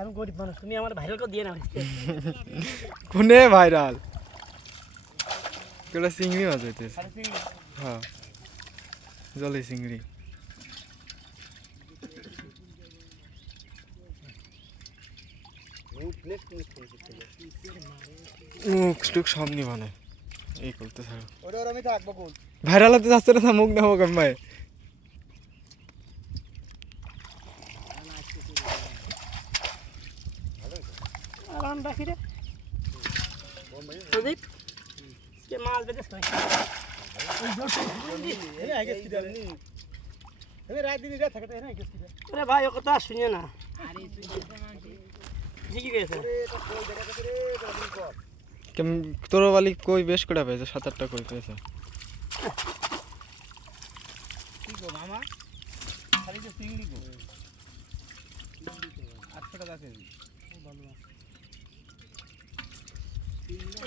আমি গরিব মানুষ, তুমি আমার ভাইরাল করে দিয়ে না। কোনে ভাইরাল কেটা চিংড়ি মাছ হইতেছে। হ্যাঁ জলে চিংড়ি। মুখ টুক সব নিবানে এই করতে থাকো। ভাইরাল হতে যাচ্ছে না, মুখ না হোক আমি আরাম রাখি রে প্রদীপ, কে মাছ বেঁচে ভাই ও কথা শুনিয়ে না। ঠিকই গেছে তোর বালি কই বেশ করে পেয়েছে, 7-8টা কই পেয়েছে।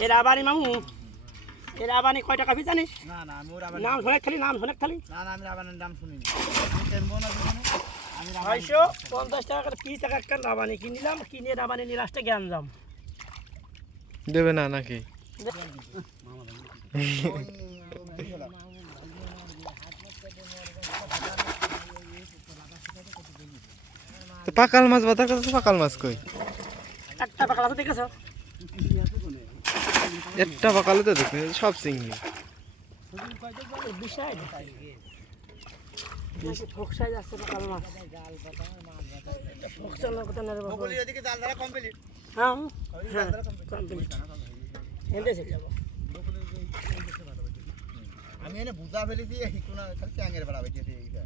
এর আবানি মামু, এর আবানি কয় টাকা পিস জানিস? না না আমি ওর আবার নাম শোনে খালি, নাম শোনে খালি। না না আমি রাবানের দাম শুনিনি। আমি জানবো না জীবনে। আমি 250 টাকা করে পিস একটা রাবানি কিনলাম, কিনে রাবানি নিয়ে লাস্টে গ্যাঞ্জাম দেবে না নাকি? তো পাকাল মাছ বাতার কথা, পাকাল মাছ কই? একটা পাকা আছে দেখেছ? একটা পাকালে তো দেখি সব চিংড়ি। বিষয় ফোক সাইজ আছে পাকাল মাছ। ফোক চালানোর কথা না রে বাবা। বলি ওদিকে জাল ধরা কমপ্লিট। হ্যাঁ হ্যাঁ কমপ্লিট। এন্ডে চলে যাব। আমি এনে বুঝা ফেলেছি একটু না খালি চ্যাঙের বেড়া বেঁচেছে এইটা।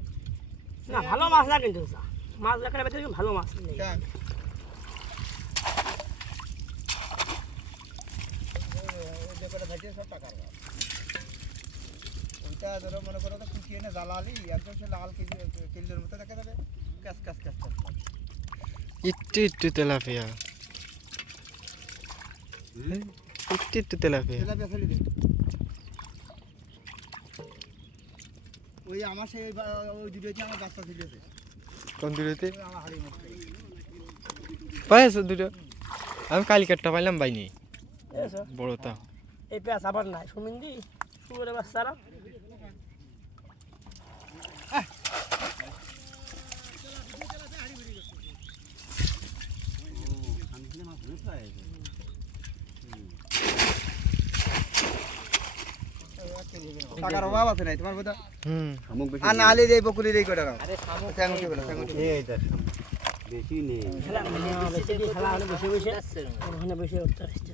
না ভালো মাছ না কিন্তু মাছ দেখার ভেতরে ভালো মাছ নেই। চ্যাং দেখোটা ভাইতে সব টাকার মাছ। ওইটা ধরো মনে করো তো কুচিয়ে এনে জ্বালালি একদম সে লাল কিলোর মতো দেখা যাবে। কাস কাস কাস কাস একটু একটু তেলাপিয়া, একটু একটু তেলাপিয়া। তেলাপিয়া ফেলে দে। ওই আমার সেই ওই দুটোতে আমার বাচ্চা ছিলেছে। কোন দূরেতে আমার হাড়ি মধ্যে পাইছো দুটো? আমি কালকেরটা পাইলাম বাইনি বুঝেছো? বড়টা। এই পেঁয়াজ আবার নাই সুমিন্দি শুয়োরে বাচ্চারা। টাকার অভাব আছে নাই তোমার বোধ। হুম আর না আলে এই বকুলির এই কটা চ্যাংটি বলে চ্যাংটি বেশি নেই খেলা হলে বসে বসে ওখানে বসে উঠতে আসছে।